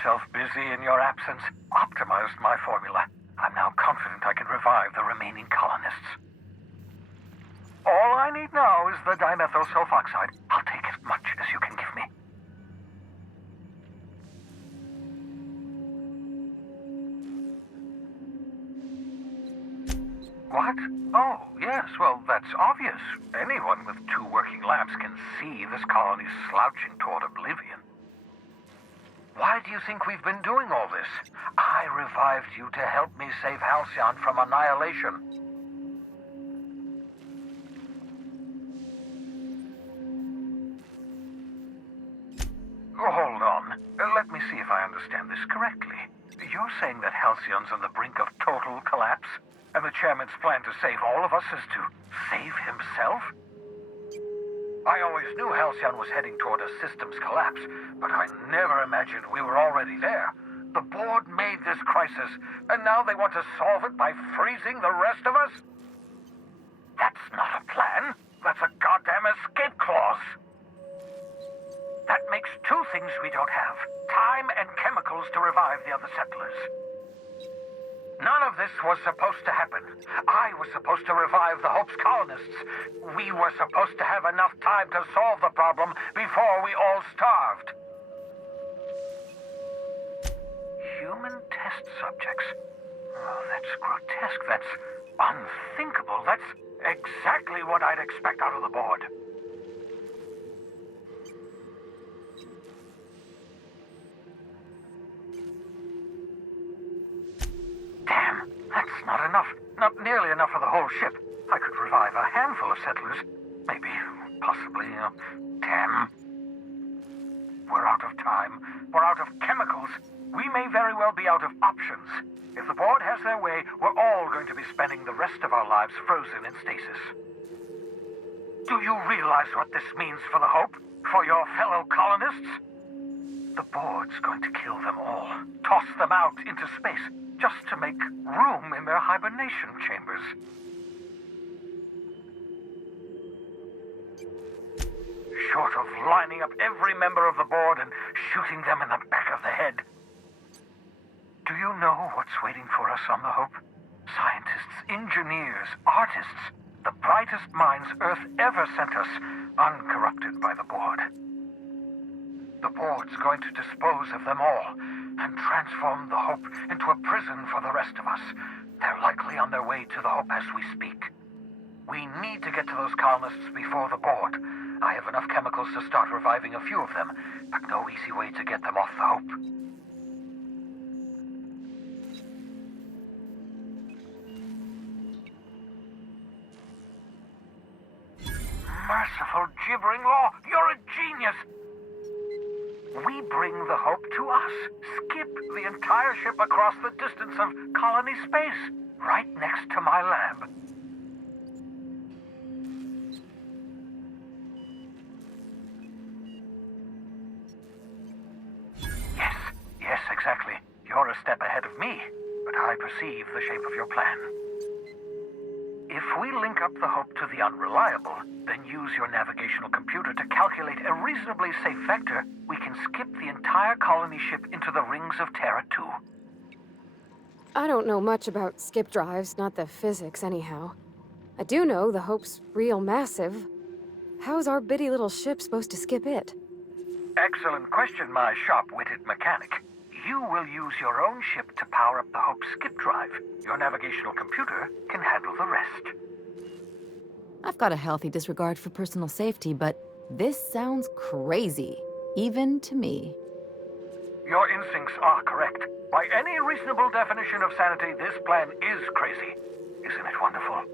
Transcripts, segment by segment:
myself busy in your absence, optimized my formula. I'm now confident I can revive the remaining colonists. All I need now is the dimethyl sulfoxide. I'll take as much as you can give me. What? Oh, yes, well, that's obvious. Anyone with 2 working labs can see this colony's slouching toward oblivion. Why do you think we've been doing all this? I revived you to help me save Halcyon from annihilation. Hold on. Let me see if I understand this correctly. You're saying that Halcyon's on the brink of total collapse? And the chairman's plan to save all of us is to save himself? I always knew Halcyon was heading toward a systems collapse, but I never imagined we were already there. The board made this crisis, and now they want to solve it by freezing the rest of us? That's not a plan. That's a goddamn escape clause. That makes 2 things we don't have: time and chemicals to revive the other settlers. None of this was supposed to happen. I was supposed to revive the Hope's colonists. We were supposed to have enough time to solve the problem before we all starved. Human test subjects. Oh, that's grotesque. That's unthinkable. That's exactly what I'd expect out of the board. Damn, that's not enough. Not nearly enough for the whole ship. I could revive a handful of settlers. Maybe, possibly, 10. We're out of time. We're out of chemicals. We may very well be out of options. If the board has their way, we're all going to be spending the rest of our lives frozen in stasis. Do you realize what this means for the Hope? For your fellow colonists? The board's going to kill them all. Toss them out into space, just to make room in their hibernation chambers. Short of lining up every member of the board and shooting them in the back of the head. Do you know what's waiting for us on the Hope? Scientists, engineers, artists, the brightest minds Earth ever sent us, uncorrupted by the board. The board's going to dispose of them all and transform the Hope into a prison for the rest of us. They're likely on their way to the Hope as we speak. We need to get to those colonists before the board. I have enough chemicals to start reviving a few of them, but no easy way to get them off the Hope. Merciful gibbering law, you're a genius! We bring the Hope to us. Skip the entire ship across the distance of colony space, right next to my lab. Yes, exactly. You're a step ahead of me, but I perceive the shape of your plan. If we link up the Hope to the Unreliable, then use your navigational computer to calculate a reasonably safe vector, we can skip the entire colony ship into the rings of Terra 2. I don't know much about skip drives, not the physics anyhow. I do know the Hope's real massive. How's our bitty little ship supposed to skip it? Excellent question, my sharp-witted mechanic. You will use your own ship to power up the Hope's skip drive. Your navigational computer can handle the rest. I've got a healthy disregard for personal safety, but this sounds crazy, even to me. Your instincts are correct. By any reasonable definition of sanity, this plan is crazy. Isn't it wonderful?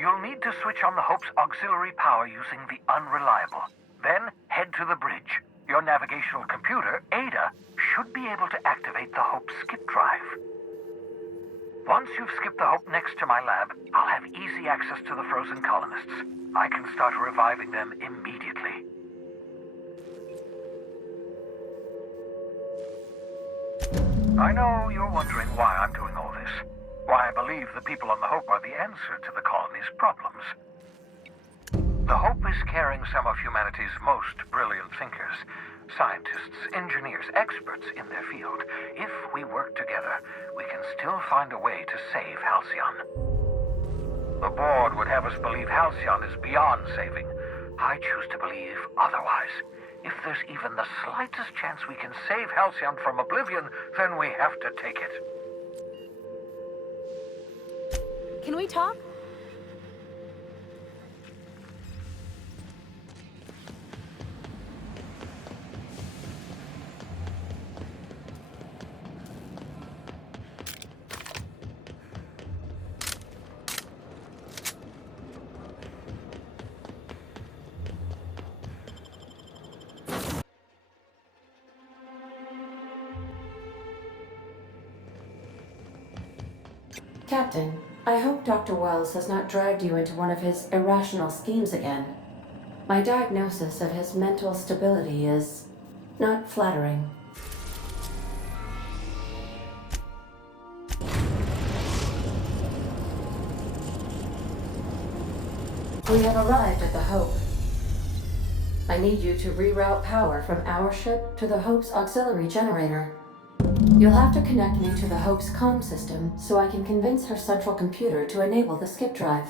You'll need to switch on the Hope's auxiliary power using the Unreliable. Then head to the bridge. Your navigational computer, Ada, should be able to activate the Hope's skip drive. Once you've skipped the Hope next to my lab, I'll have easy access to the frozen colonists. I can start reviving them immediately. I know you're wondering why I'm doing all this. Why I believe the people on the Hope are the answer to the colony's problems. The Hope is carrying some of humanity's most brilliant thinkers. Scientists, engineers, experts in their field. If we work together, we can still find a way to save Halcyon. The board would have us believe Halcyon is beyond saving. I choose to believe otherwise. If there's even the slightest chance we can save Halcyon from oblivion, then we have to take it. Can we talk? Captain, I hope Dr. Wells has not dragged you into one of his irrational schemes again. My diagnosis of his mental stability is not flattering. We have arrived at the Hope. I need you to reroute power from our ship to the Hope's auxiliary generator. You'll have to connect me to the Hope's comm system so I can convince her central computer to enable the skip drive.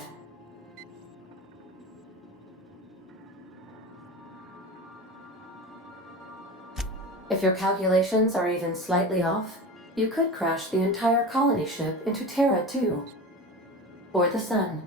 If your calculations are even slightly off, you could crash the entire colony ship into Terra 2, or the Sun.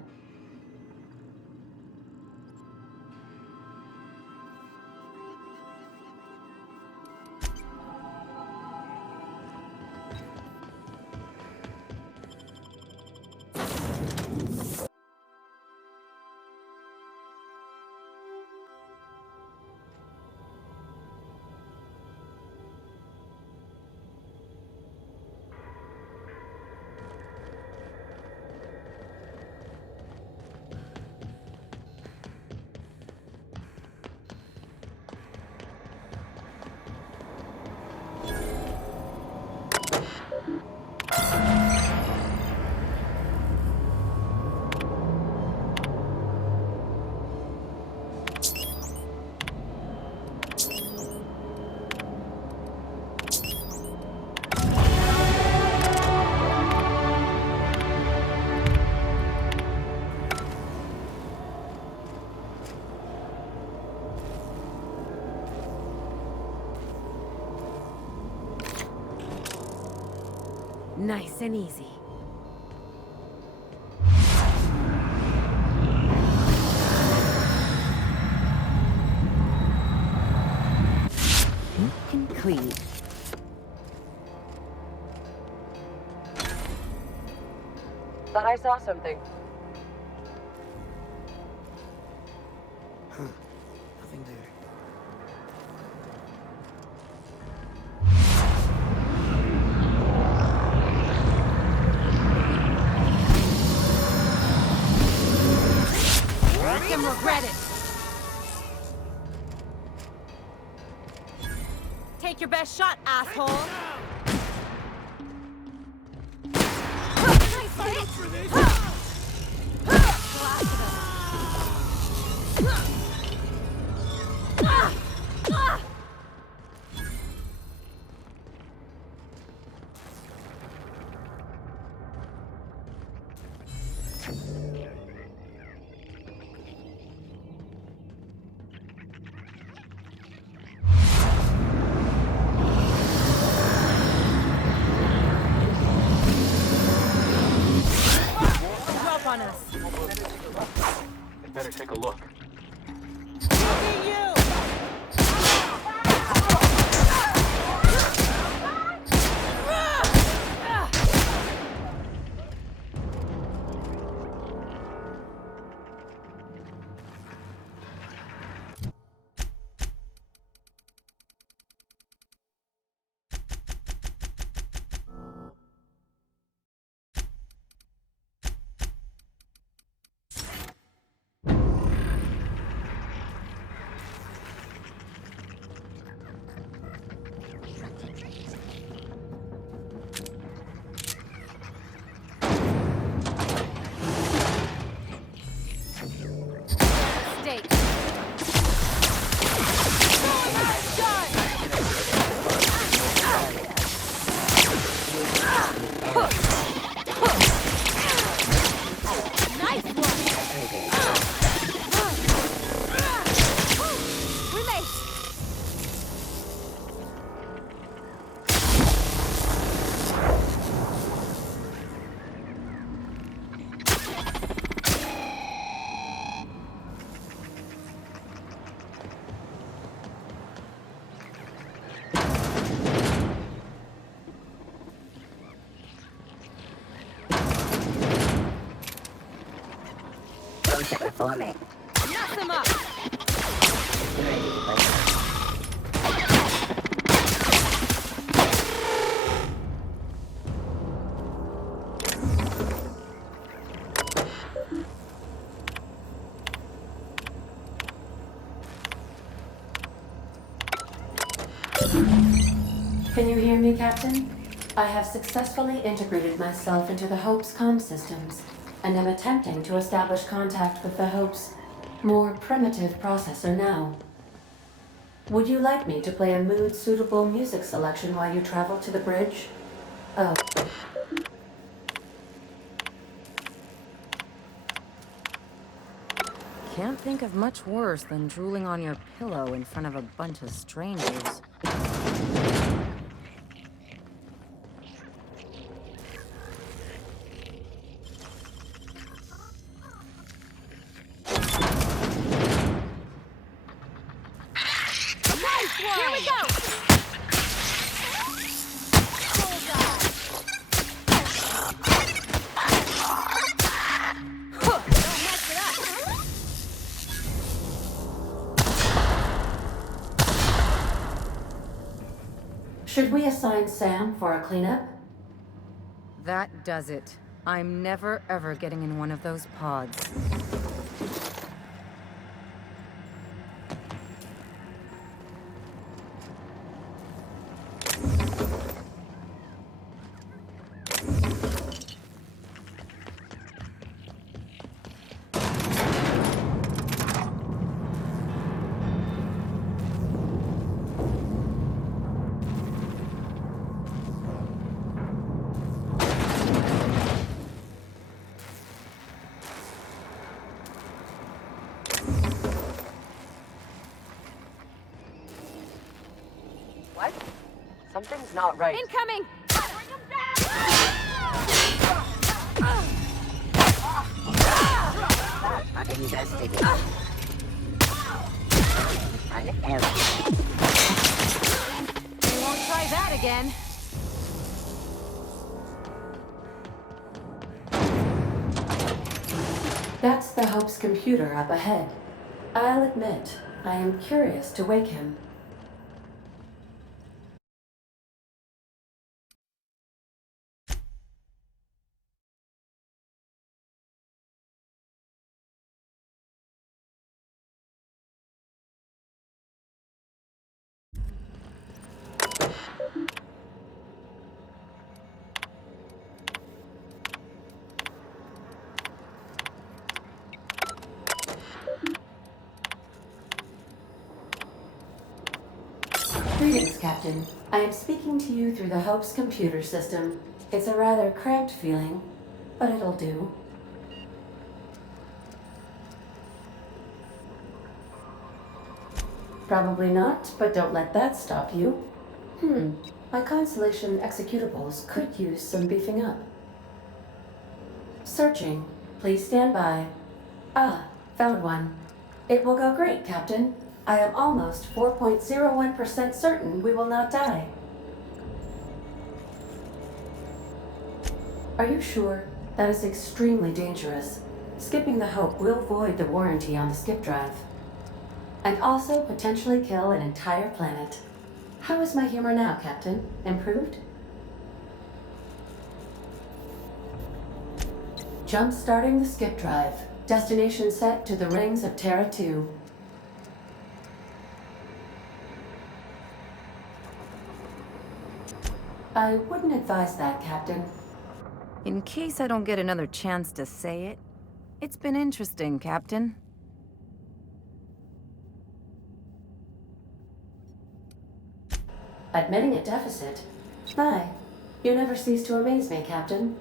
Nice and easy. And clean. Thought I saw something. Nothing there. Regret it. Take your best shot, asshole. On us. I better take a look. Look at you! for me. Mess him up! Can you hear me, Captain? I have successfully integrated myself into the Hope's comm systems, and am attempting to establish contact with the Hope's more primitive processor now. Would you like me to play a mood-suitable music selection while you travel to the bridge? Oh. Can't think of much worse than drooling on your pillow in front of a bunch of strangers. Here we go! Should we assign Sam for a cleanup? That does it. I'm never ever getting in one of those pods. What? Something's not right. Incoming! Not investigate. An error. We won't try that again. That's the Hope's computer up ahead. I'll admit, I am curious to wake him. Greetings, Captain. I am speaking to you through the Hope's computer system. It's a rather cramped feeling, but it'll do. Probably not, but don't let that stop you. My Constellation executables could use some beefing up. Searching. Please stand by. Ah, found one. It will go great, Captain. I am almost 4.01% certain we will not die. Are you sure? That is extremely dangerous. Skipping the Hope will void the warranty on the skip drive. And also potentially kill an entire planet. How is my humor now, Captain? Improved? Jump-starting the skip drive. Destination set to the rings of Terra 2. I wouldn't advise that, Captain. In case I don't get another chance to say it, it's been interesting, Captain. Admitting a deficit? My, you never cease to amaze me, Captain.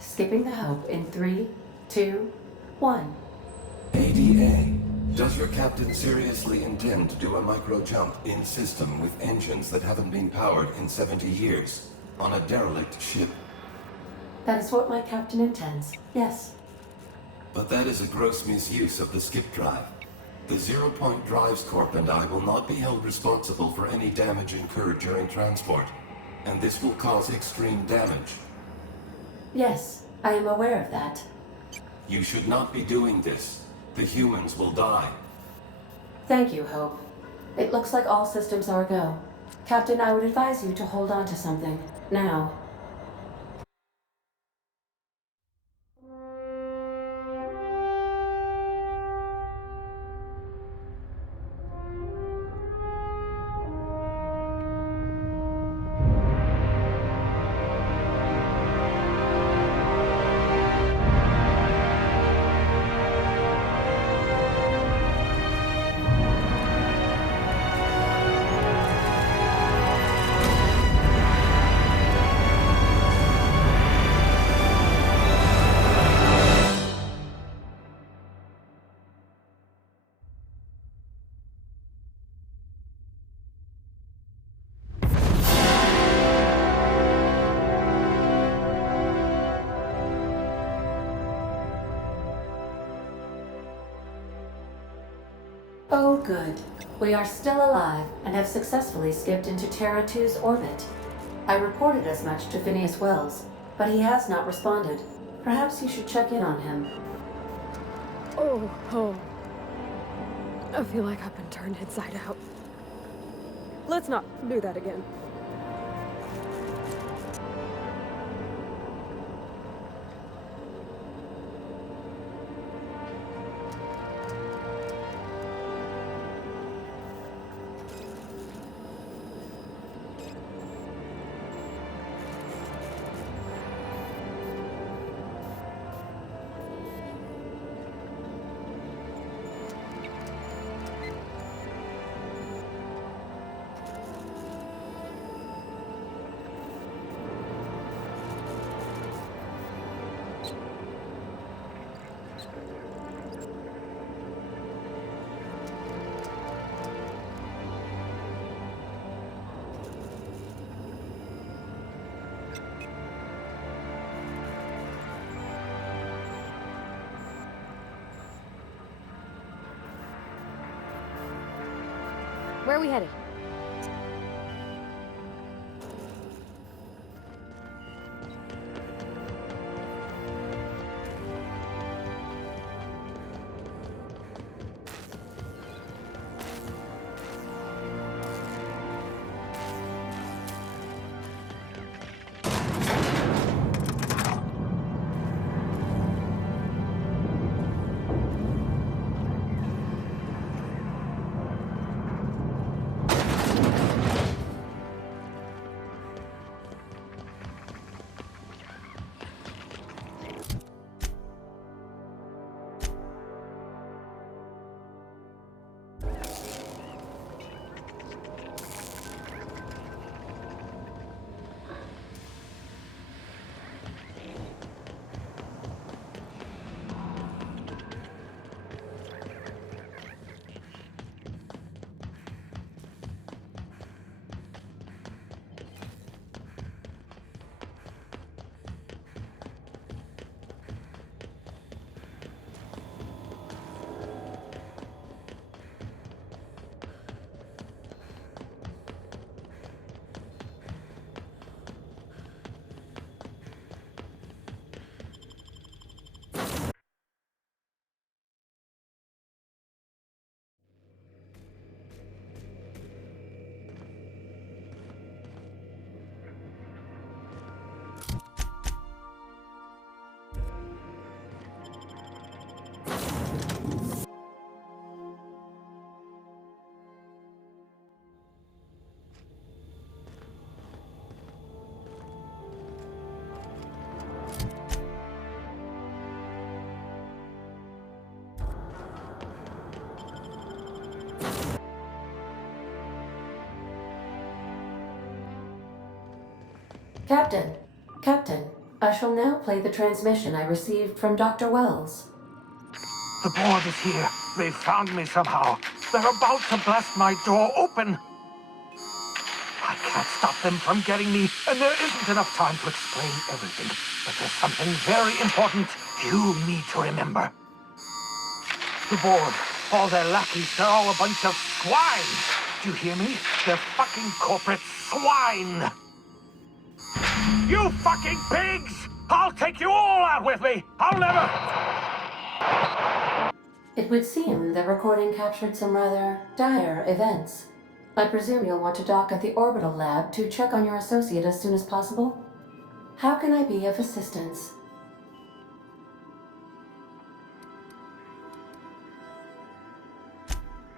Skipping the Hope in 3, 2, 1. ADA. Does your captain seriously intend to do a micro-jump in system with engines that haven't been powered in 70 years? On a derelict ship? That is what my captain intends, yes. But that is a gross misuse of the skip drive. The Zero Point Drives Corp and I will not be held responsible for any damage incurred during transport, and this will cause extreme damage. Yes, I am aware of that. You should not be doing this. The humans will die. Thank you, Hope. It looks like all systems are go. Captain, I would advise you to hold on to something. Now. Oh, good. We are still alive and have successfully skipped into Terra 2's orbit. I reported as much to Phineas Wells, but he has not responded. Perhaps you should check in on him. Oh. I feel like I've been turned inside out. Let's not do that again. Where are we headed? Captain, I shall now play the transmission I received from Dr. Wells. The board is here. They've found me somehow. They're about to blast my door open. I can't stop them from getting me, and there isn't enough time to explain everything. But there's something very important you need to remember. The board, all their lackeys, they're all a bunch of swine. Do you hear me? They're fucking corporate swine. You fucking pigs! I'll take you all out with me! I'll never... It would seem the recording captured some rather dire events. I presume you'll want to dock at the orbital lab to check on your associate as soon as possible. How can I be of assistance?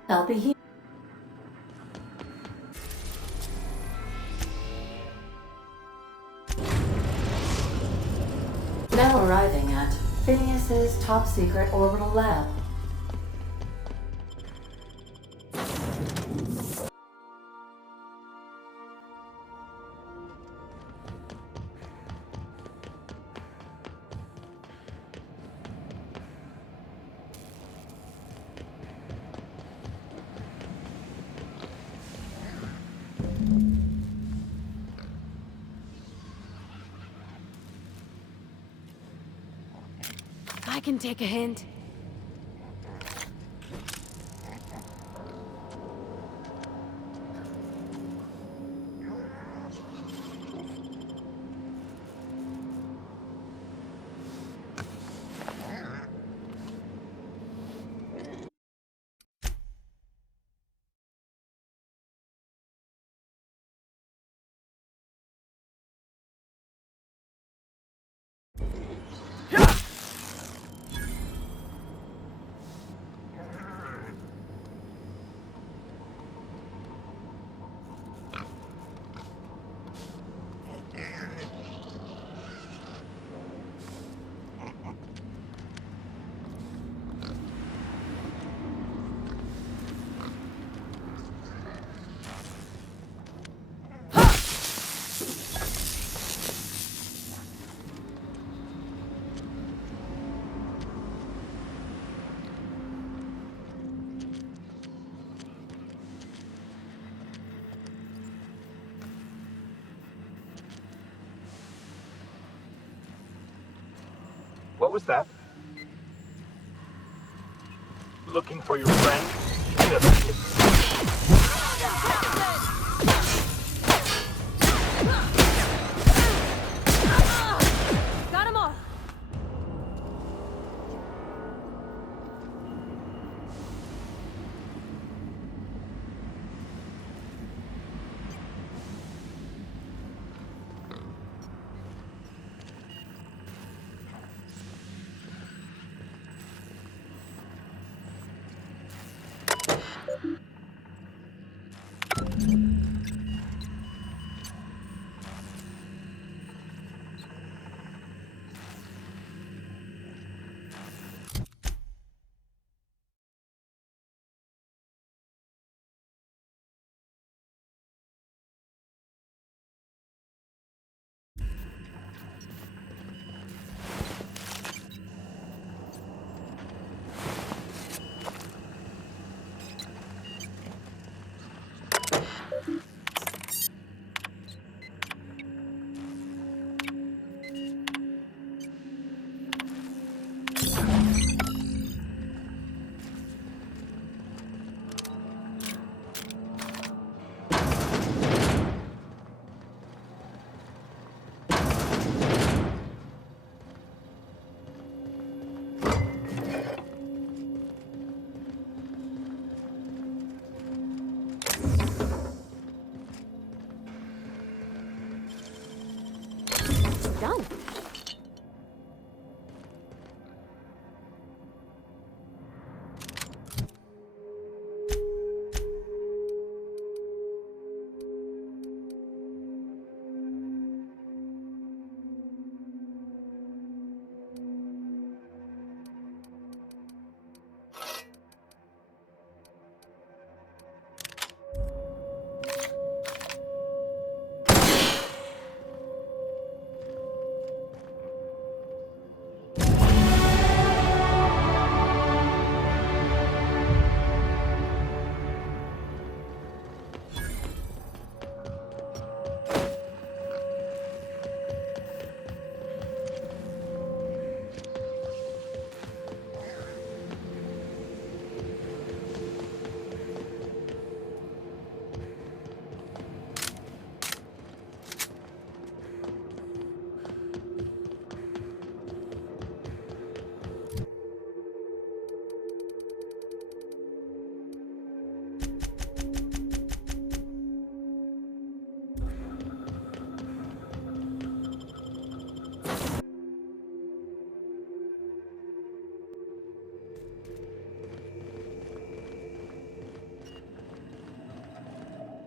I'll be here. Now arriving at Phineas's top secret orbital lab. I can take a hint. What was that? Looking for your friend? Got 'em all.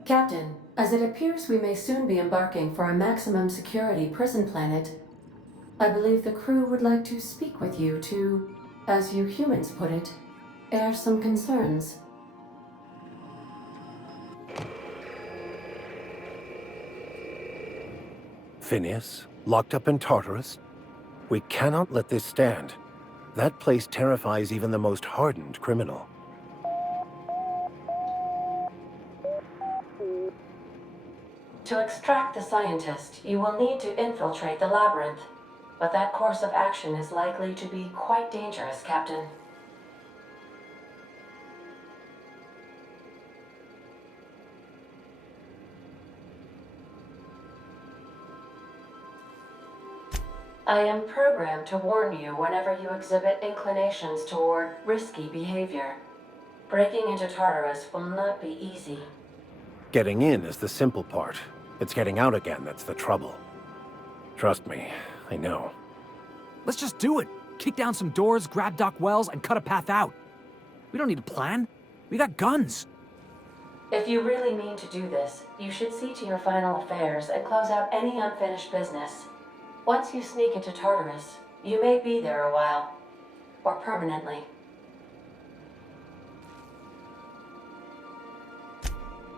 Captain, as it appears we may soon be embarking for a maximum security prison planet, I believe the crew would like to speak with you to, as you humans put it, air some concerns. Phineas, locked up in Tartarus? We cannot let this stand. That place terrifies even the most hardened criminal. To extract the scientist, you will need to infiltrate the labyrinth. But that course of action is likely to be quite dangerous, Captain. I am programmed to warn you whenever you exhibit inclinations toward risky behavior. Breaking into Tartarus will not be easy. Getting in is the simple part. It's getting out again that's the trouble. Trust me, I know. Let's just do it. Kick down some doors, grab Doc Wells, and cut a path out. We don't need a plan. We got guns. If you really mean to do this, you should see to your final affairs and close out any unfinished business. Once you sneak into Tartarus, you may be there a while. Or permanently.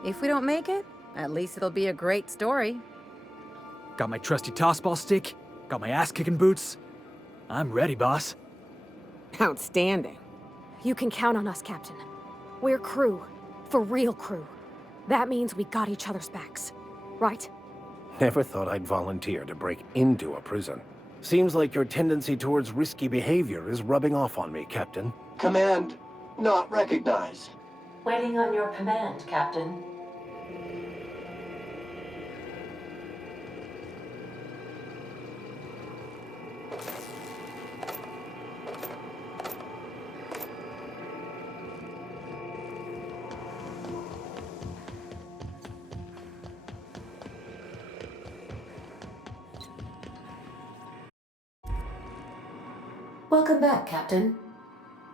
If we don't make it, at least it'll be a great story. Got my trusty tossball stick, got my ass-kicking boots. I'm ready, boss. Outstanding. You can count on us, Captain. We're crew. For real crew. That means we got each other's backs. Right? Never thought I'd volunteer to break into a prison. Seems like your tendency towards risky behavior is rubbing off on me, Captain. Command not recognized. Waiting on your command, Captain. Welcome back, Captain.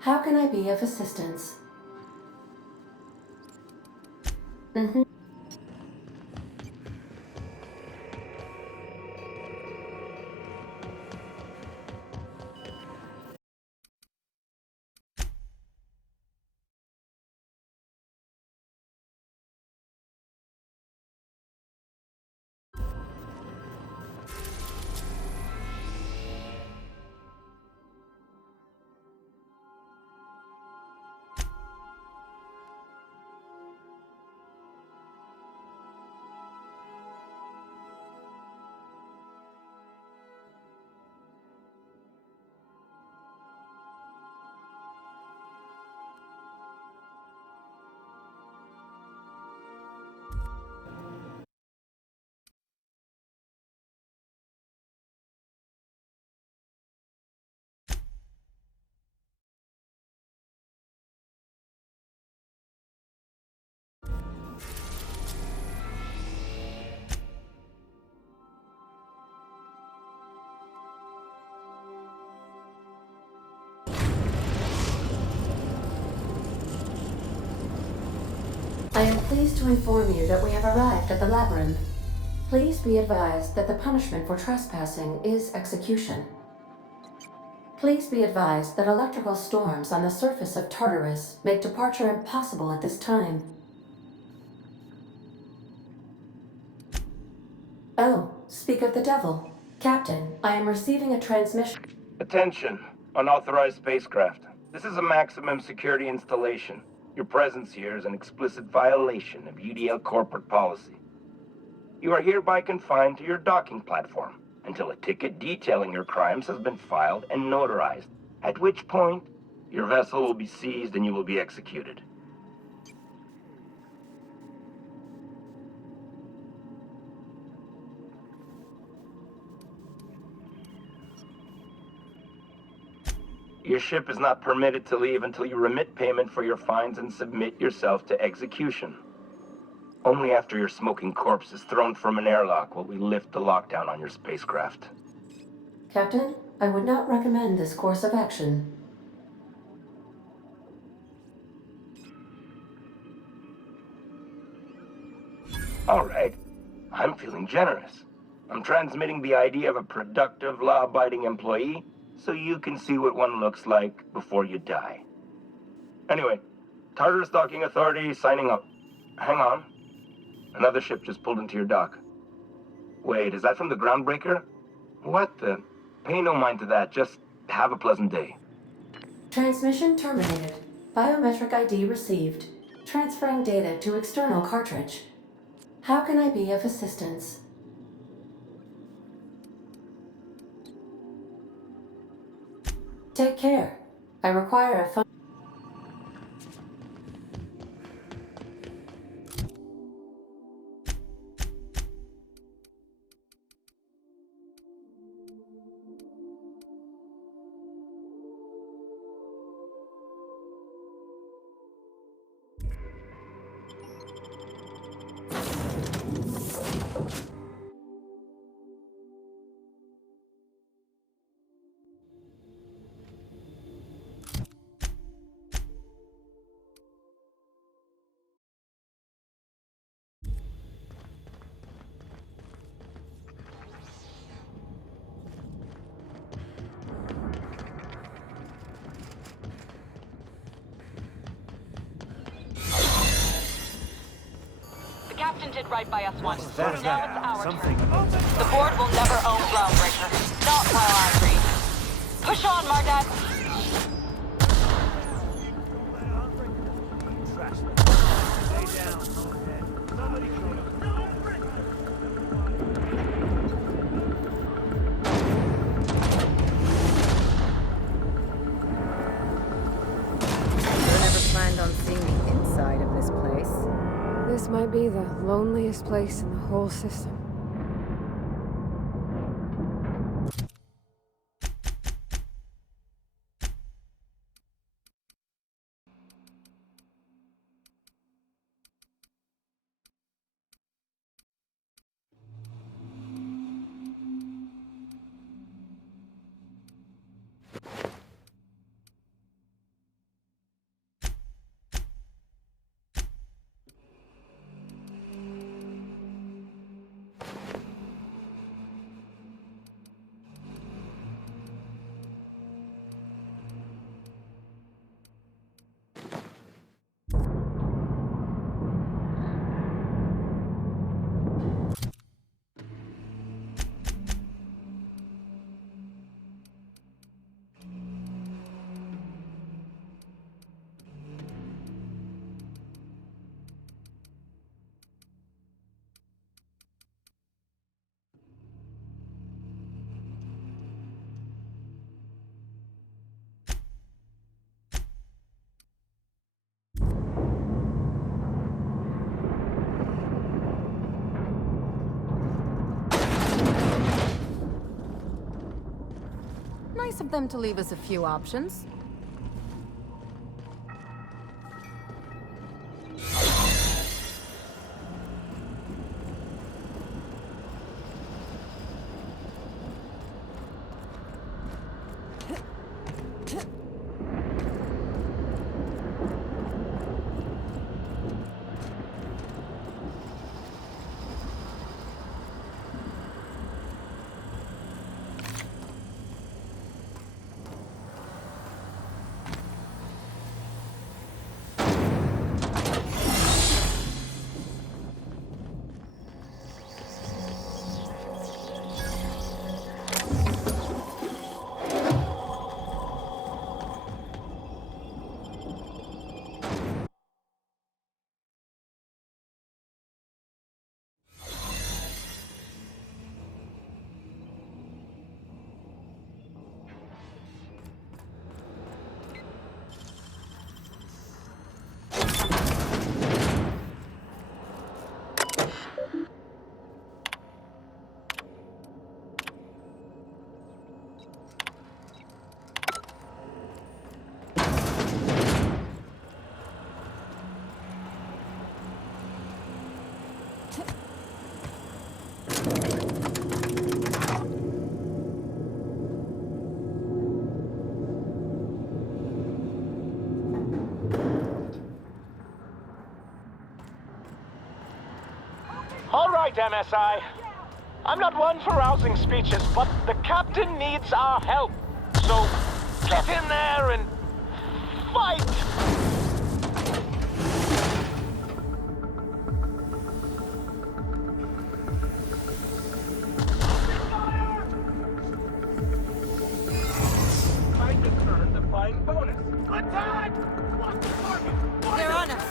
How can I be of assistance? I am pleased to inform you that we have arrived at the labyrinth. Please be advised that the punishment for trespassing is execution. Please be advised that electrical storms on the surface of Tartarus make departure impossible at this time. Oh, speak of the devil. Captain, I am receiving a transmission. Attention, unauthorized spacecraft. This is a maximum security installation. Your presence here is an explicit violation of UDL corporate policy. You are hereby confined to your docking platform until a ticket detailing your crimes has been filed and notarized, at which point your vessel will be seized and you will be executed. Your ship is not permitted to leave until you remit payment for your fines and submit yourself to execution. Only after your smoking corpse is thrown from an airlock will we lift the lockdown on your spacecraft. Captain, I would not recommend this course of action. All right. I'm feeling generous. I'm transmitting the idea of a productive, law-abiding employee so you can see what one looks like before you die. Anyway, Tartarus Docking Authority signing up. Hang on. Another ship just pulled into your dock. Wait, is that from the Groundbreaker? What the? Pay no mind to that. Just have a pleasant day. Transmission terminated. Biometric ID received. Transferring data to external cartridge. How can I be of assistance? Take care. I require a phone. Captain did right by us once. Now it's our turn. The board will never own Groundbreaker. Not while I read. Push on, Mardet! I never planned on seeing the inside of this place. This might be the loneliest place in the whole system. Nice of them to leave us a few options. MSI. I'm not one for rousing speeches, but the captain needs our help. So, get in there and fight! I just earned the flying bonus. Attack! Watch the target! They're on us.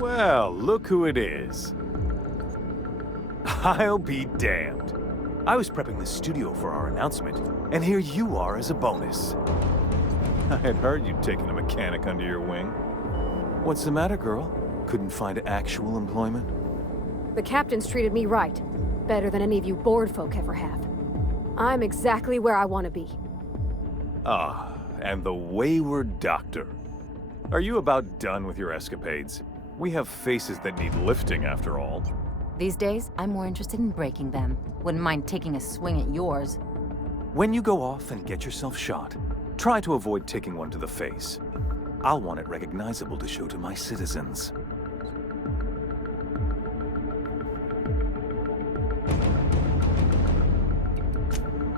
Well, look who it is. I'll be damned. I was prepping the studio for our announcement, and here you are as a bonus. I had heard you'd taken a mechanic under your wing. What's the matter, girl? Couldn't find actual employment? The captain's treated me right. Better than any of you bored folk ever have. I'm exactly where I want to be. Ah, and the wayward doctor. Are you about done with your escapades? We have faces that need lifting, after all. These days, I'm more interested in breaking them. Wouldn't mind taking a swing at yours. When you go off and get yourself shot, try to avoid taking one to the face. I'll want it recognizable to show to my citizens.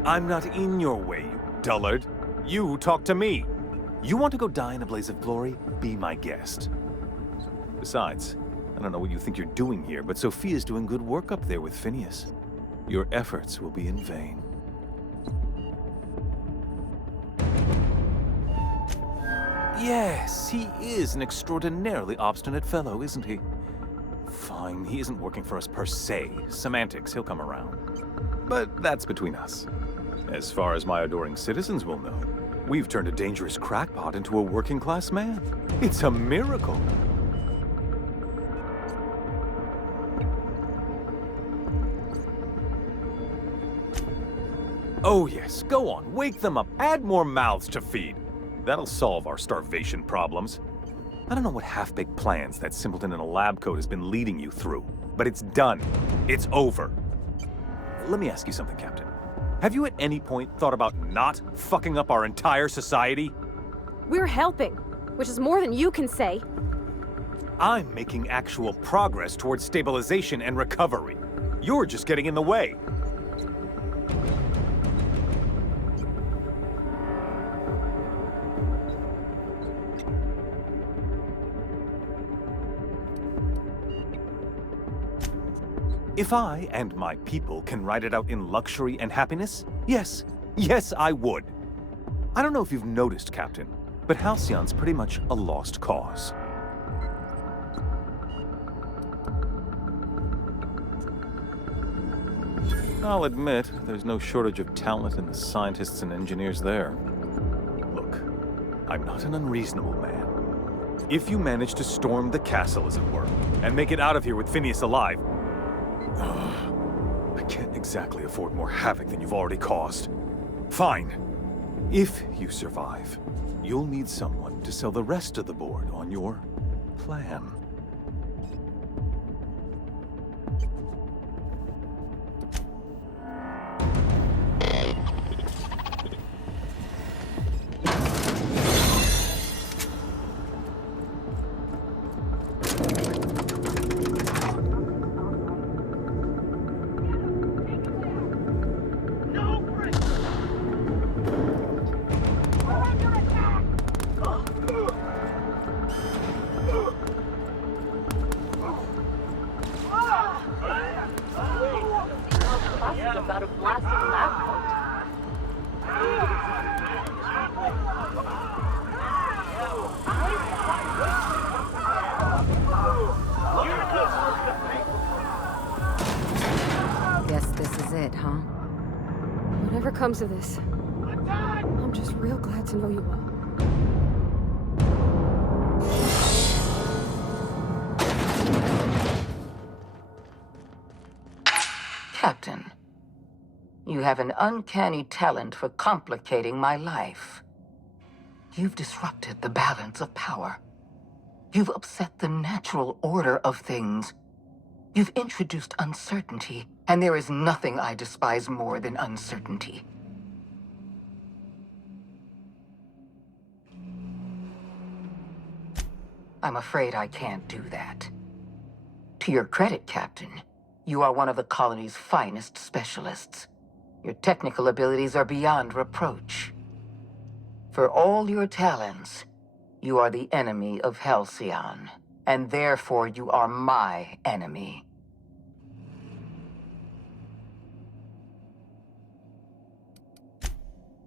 I'm not in your way, you dullard. You talk to me. You want to go die in a blaze of glory? Be my guest. Besides, I don't know what you think you're doing here, but Sophia's doing good work up there with Phineas. Your efforts will be in vain. Yes, he is an extraordinarily obstinate fellow, isn't he? Fine, he isn't working for us per se. Semantics, he'll come around. But that's between us. As far as my adoring citizens will know, we've turned a dangerous crackpot into a working-class man. It's a miracle. Oh yes, go on, wake them up, add more mouths to feed. That'll solve our starvation problems. I don't know what half-baked plans that simpleton in a lab coat has been leading you through, but it's done. It's over. Let me ask you something, Captain. Have you at any point thought about not fucking up our entire society? We're helping, which is more than you can say. I'm making actual progress towards stabilization and recovery. You're just getting in the way. If I and my people can ride it out in luxury and happiness, yes, I would. I don't know if you've noticed, Captain, but Halcyon's pretty much a lost cause. I'll admit, there's no shortage of talent in the scientists and engineers there. Look, I'm not an unreasonable man. If you manage to storm the castle, as it were, and make it out of here with Phineas alive, I can't exactly afford more havoc than you've already caused. Fine. If you survive, you'll need someone to sell the rest of the board on your plan. About a blasted lab coat. Guess this is it, huh? Whatever comes of this, I'm just real glad to know you all. Captain, you have an uncanny talent for complicating my life. You've disrupted the balance of power. You've upset the natural order of things. You've introduced uncertainty, and there is nothing I despise more than uncertainty. I'm afraid I can't do that. To your credit, Captain, you are one of the colony's finest specialists. Your technical abilities are beyond reproach. For all your talents, you are the enemy of Halcyon, and therefore you are my enemy.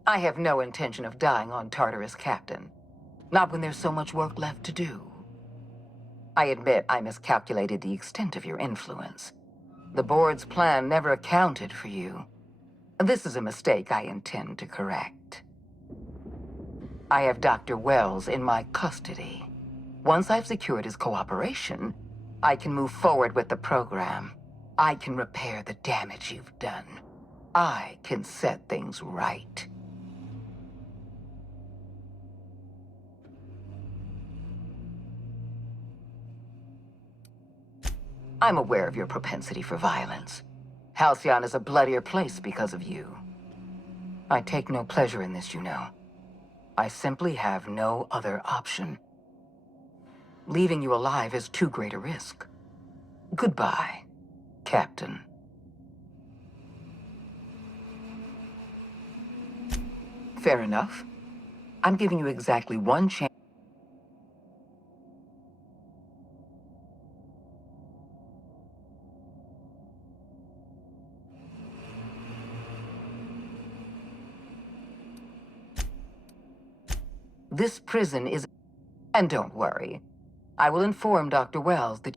I have no intention of dying on Tartarus, Captain. Not when there's so much work left to do. I admit I miscalculated the extent of your influence. The board's plan never accounted for you. This is a mistake I intend to correct. I have Dr. Wells in my custody. Once I've secured his cooperation, I can move forward with the program. I can repair the damage you've done. I can set things right. I'm aware of your propensity for violence. Halcyon is a bloodier place because of you. I take no pleasure in this, you know. I simply have no other option. Leaving you alive is too great a risk. Goodbye, Captain. Fair enough. I'm giving you exactly one chance. This prison is... And don't worry. I will inform Dr. Wells that...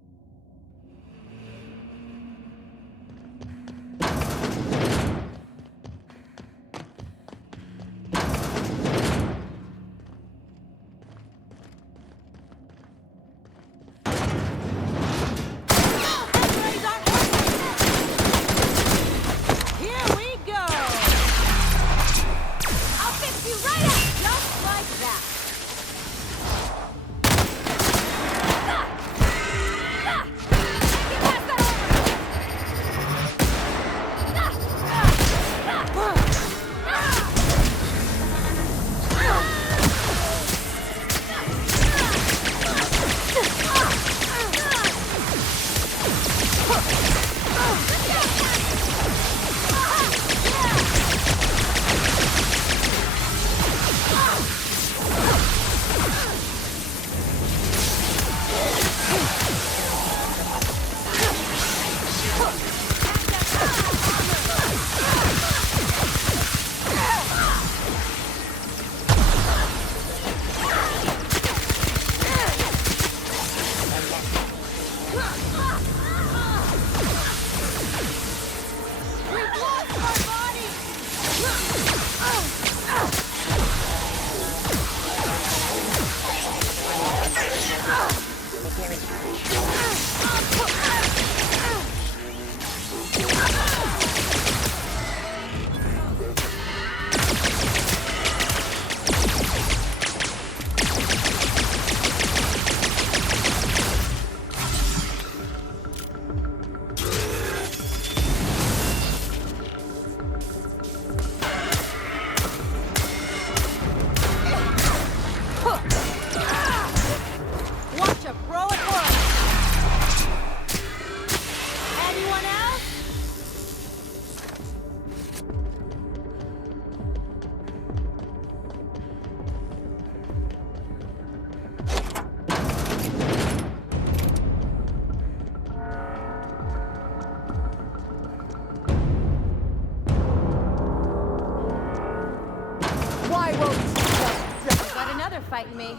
behind me.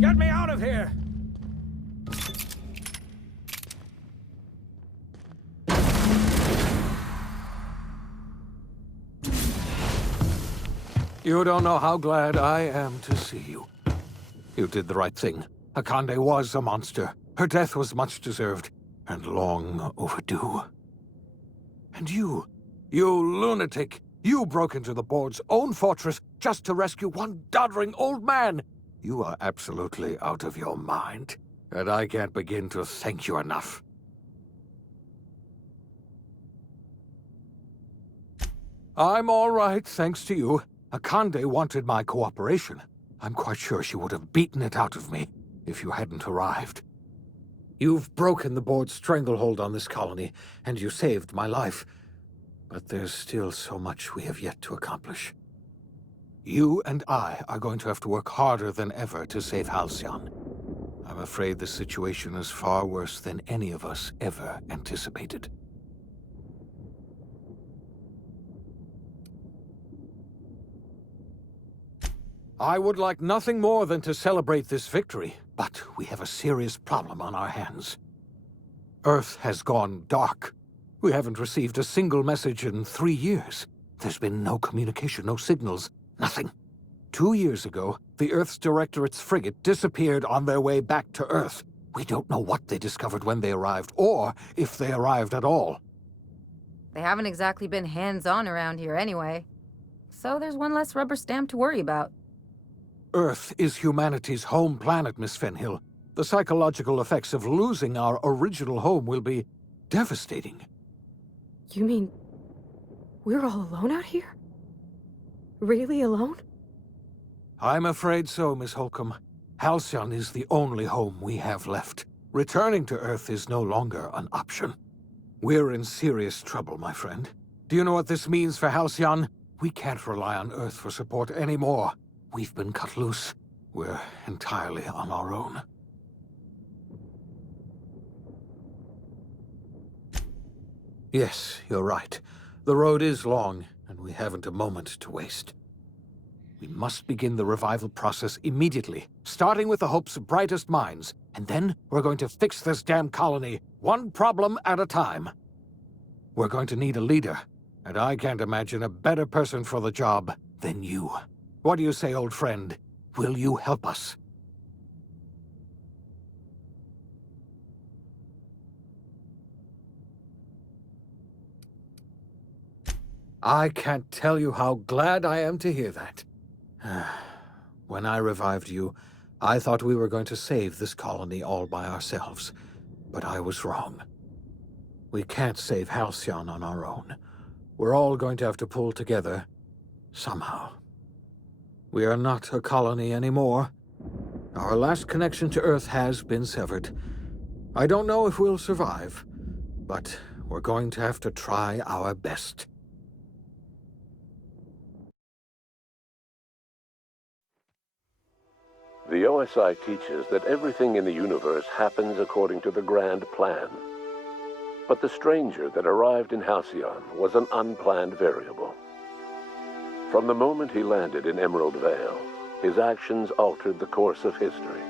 Get me out of here! You don't know how glad I am to see you. You did the right thing. Akande was a monster. Her death was much deserved, and long overdue. And you lunatic, you broke into the board's own fortress just to rescue one doddering old man. You are absolutely out of your mind, and I can't begin to thank you enough. I'm all right, thanks to you. Akande wanted my cooperation. I'm quite sure she would have beaten it out of me if you hadn't arrived. You've broken the board's stranglehold on this colony, and you saved my life. But there's still so much we have yet to accomplish. You and I are going to have to work harder than ever to save Halcyon. I'm afraid the situation is far worse than any of us ever anticipated. I would like nothing more than to celebrate this victory, but we have a serious problem on our hands. Earth has gone dark. We haven't received a single message in 3 years. There's been no communication, no signals, nothing. 2 years ago, the Earth's Directorate's frigate disappeared on their way back to Earth. We don't know what they discovered when they arrived, or if they arrived at all. They haven't exactly been hands-on around here anyway. So there's one less rubber stamp to worry about. Earth is humanity's home planet, Miss Fenhill. The psychological effects of losing our original home will be devastating. You mean we're all alone out here? Really alone? I'm afraid so, Miss Holcomb. Halcyon is the only home we have left. Returning to Earth is no longer an option. We're in serious trouble, my friend. Do you know what this means for Halcyon? We can't rely on Earth for support anymore. We've been cut loose. We're entirely on our own. Yes, you're right. The road is long, and we haven't a moment to waste. We must begin the revival process immediately, starting with the Hope's brightest minds, and then we're going to fix this damn colony, one problem at a time. We're going to need a leader, and I can't imagine a better person for the job than you. What do you say, old friend? Will you help us? I can't tell you how glad I am to hear that. When I revived you, I thought we were going to save this colony all by ourselves, but I was wrong. We can't save Halcyon on our own. We're all going to have to pull together, somehow. We are not a colony anymore. Our last connection to Earth has been severed. I don't know if we'll survive, but we're going to have to try our best. The OSI teaches that everything in the universe happens according to the grand plan. But the stranger that arrived in Halcyon was an unplanned variable. From the moment he landed in Emerald Vale, his actions altered the course of history.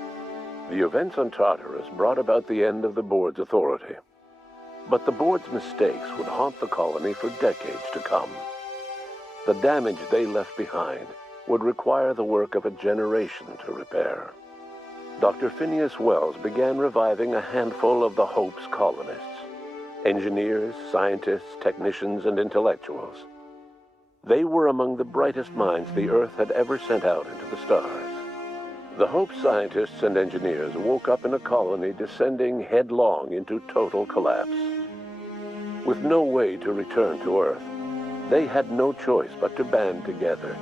The events on Tartarus brought about the end of the board's authority. But the board's mistakes would haunt the colony for decades to come. The damage they left behind would require the work of a generation to repair. Dr. Phineas Wells began reviving a handful of the Hope's colonists. Engineers, scientists, technicians, and intellectuals. They were among the brightest minds the Earth had ever sent out into the stars. The Hope scientists and engineers woke up in a colony descending headlong into total collapse. With no way to return to Earth, they had no choice but to band together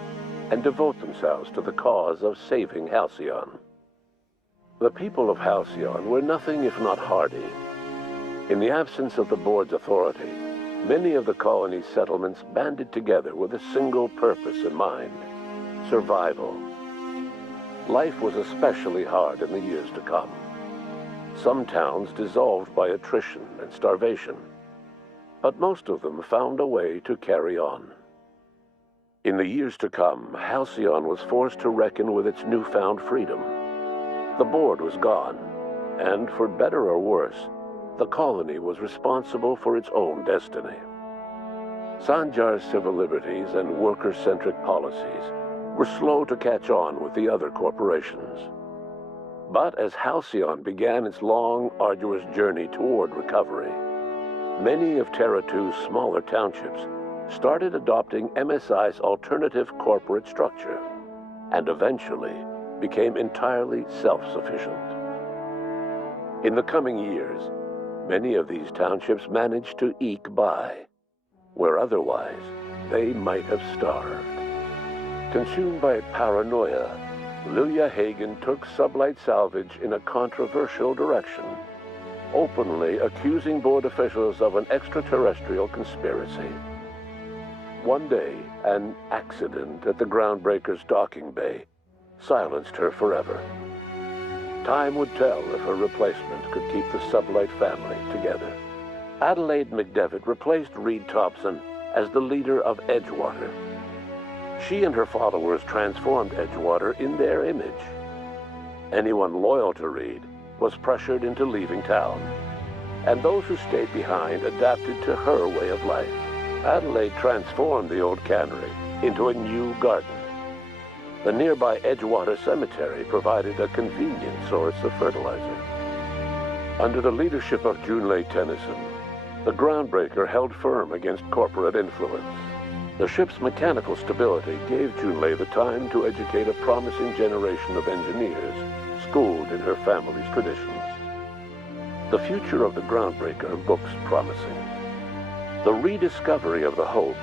and devote themselves to the cause of saving Halcyon. The people of Halcyon were nothing if not hardy. In the absence of the board's authority, many of the colony's settlements banded together with a single purpose in mind: survival. Life was especially hard in the years to come. Some towns dissolved by attrition and starvation, but most of them found a way to carry on. In the years to come, Halcyon was forced to reckon with its newfound freedom. The board was gone, and for better or worse, the colony was responsible for its own destiny. Sanjar's civil liberties and worker-centric policies were slow to catch on with the other corporations. But as Halcyon began its long, arduous journey toward recovery, many of Terra 2's smaller townships started adopting MSI's alternative corporate structure, and eventually became entirely self-sufficient. In the coming years, many of these townships managed to eke by, where otherwise they might have starved. Consumed by paranoia, Lilia Hagen took Sublight Salvage in a controversial direction, openly accusing board officials of an extraterrestrial conspiracy. One day, an accident at the Groundbreaker's docking bay silenced her forever. Time would tell if her replacement could keep the Sublight family together. Adelaide McDevitt replaced Reed Thompson as the leader of Edgewater. She and her followers transformed Edgewater in their image. Anyone loyal to Reed was pressured into leaving town, and those who stayed behind adapted to her way of life. Adelaide transformed the old cannery into a new garden. The nearby Edgewater Cemetery provided a convenient source of fertilizer. Under the leadership of Junlei Tennyson, the Groundbreaker held firm against corporate influence. The ship's mechanical stability gave Junlei the time to educate a promising generation of engineers schooled in her family's traditions. The future of the Groundbreaker looks promising. The rediscovery of the Hope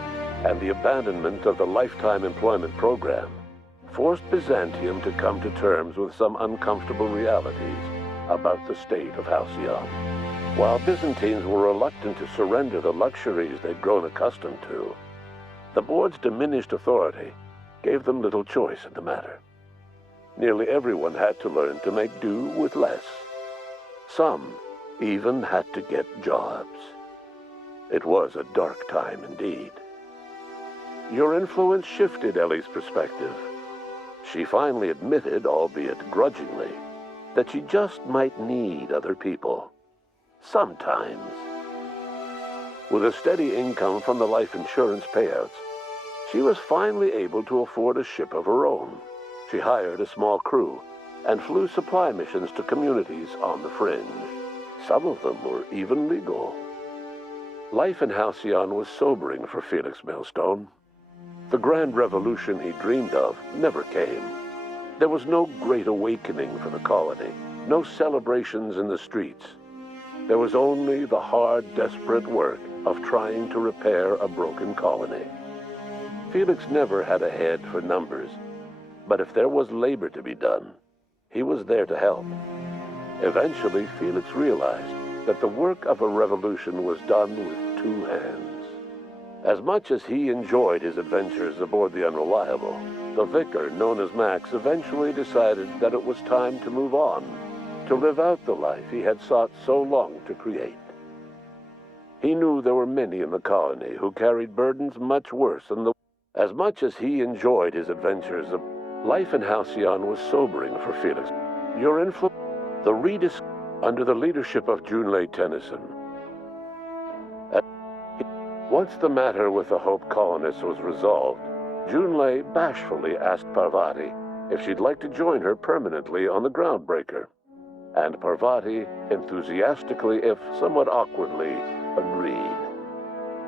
and the abandonment of the lifetime employment program forced Byzantium to come to terms with some uncomfortable realities about the state of Halcyon. While Byzantines were reluctant to surrender the luxuries they'd grown accustomed to, the board's diminished authority gave them little choice in the matter. Nearly everyone had to learn to make do with less. Some even had to get jobs. It was a dark time indeed. Your influence shifted Ellie's perspective. She finally admitted, albeit grudgingly, that she just might need other people. Sometimes. With a steady income from the life insurance payouts, she was finally able to afford a ship of her own. She hired a small crew and flew supply missions to communities on the fringe. Some of them were even legal. Life in Halcyon was sobering for Felix Millstone. The grand revolution he dreamed of never came. There was no great awakening for the colony, no celebrations in the streets. There was only the hard, desperate work of trying to repair a broken colony. Felix never had a head for numbers, but if there was labor to be done, he was there to help. Eventually, Felix realized that the work of a revolution was done with two hands. As much as he enjoyed his adventures aboard the Unreliable, the vicar, known as Max, eventually decided that it was time to move on, to live out the life he had sought so long to create. He knew there were many in the colony who carried burdens much worse than the... As much as he enjoyed his adventures, life in Halcyon was sobering for Felix. Your influence... Under the leadership of Junlei Tennyson. Once the matter with the Hope colonists was resolved, Junlei bashfully asked Parvati if she'd like to join her permanently on the Groundbreaker. And Parvati enthusiastically, if somewhat awkwardly, agreed.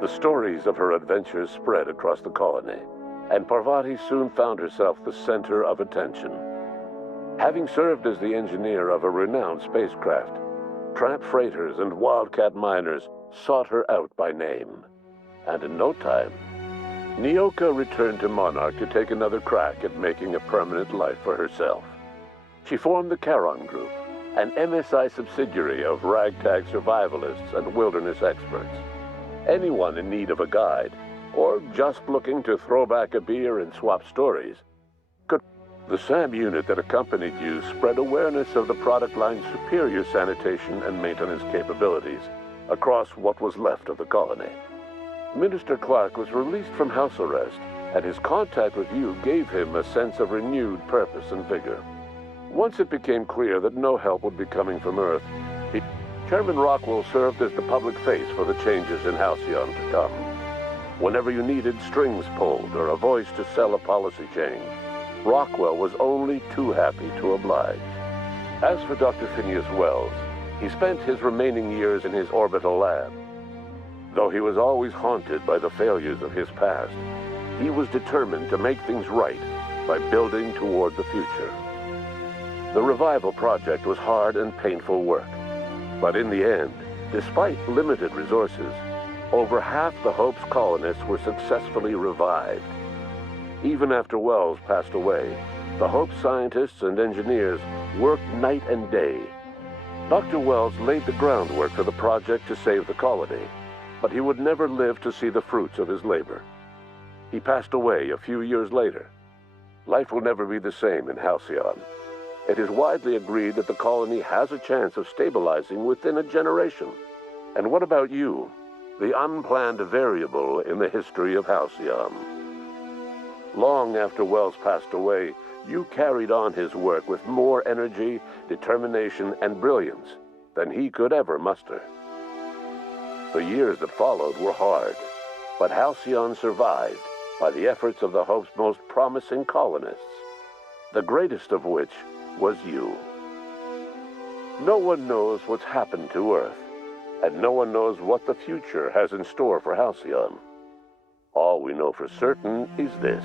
The stories of her adventures spread across the colony, and Parvati soon found herself the center of attention. Having served as the engineer of a renowned spacecraft, tramp freighters and wildcat miners sought her out by name. And in no time, Nyoka returned to Monarch to take another crack at making a permanent life for herself. She formed the Charon Group, an MSI subsidiary of ragtag survivalists and wilderness experts. Anyone in need of a guide, or just looking to throw back a beer and swap stories, could. The SAM unit that accompanied you spread awareness of the product line's superior sanitation and maintenance capabilities across what was left of the colony. Minister Clark was released from house arrest and his contact with you gave him a sense of renewed purpose and vigor. Once it became clear that no help would be coming from Earth, Chairman Rockwell served as the public face for the changes in Halcyon to come. Whenever you needed strings pulled or a voice to sell a policy change, Rockwell was only too happy to oblige. As for Dr. Phineas Wells, he spent his remaining years in his orbital lab. Though he was always haunted by the failures of his past, he was determined to make things right by building toward the future. The revival project was hard and painful work, but in the end, despite limited resources, over half the Hope's colonists were successfully revived. Even after Wells passed away, the Hope scientists and engineers worked night and day. Dr. Wells laid the groundwork for the project to save the colony, but he would never live to see the fruits of his labor. He passed away a few years later. Life will never be the same in Halcyon. It is widely agreed that the colony has a chance of stabilizing within a generation. And what about you, the unplanned variable in the history of Halcyon? Long after Wells passed away, you carried on his work with more energy, determination, and brilliance than he could ever muster. The years that followed were hard, but Halcyon survived by the efforts of the Hope's most promising colonists, the greatest of which was you. No one knows what's happened to Earth, and no one knows what the future has in store for Halcyon. All we know for certain is this: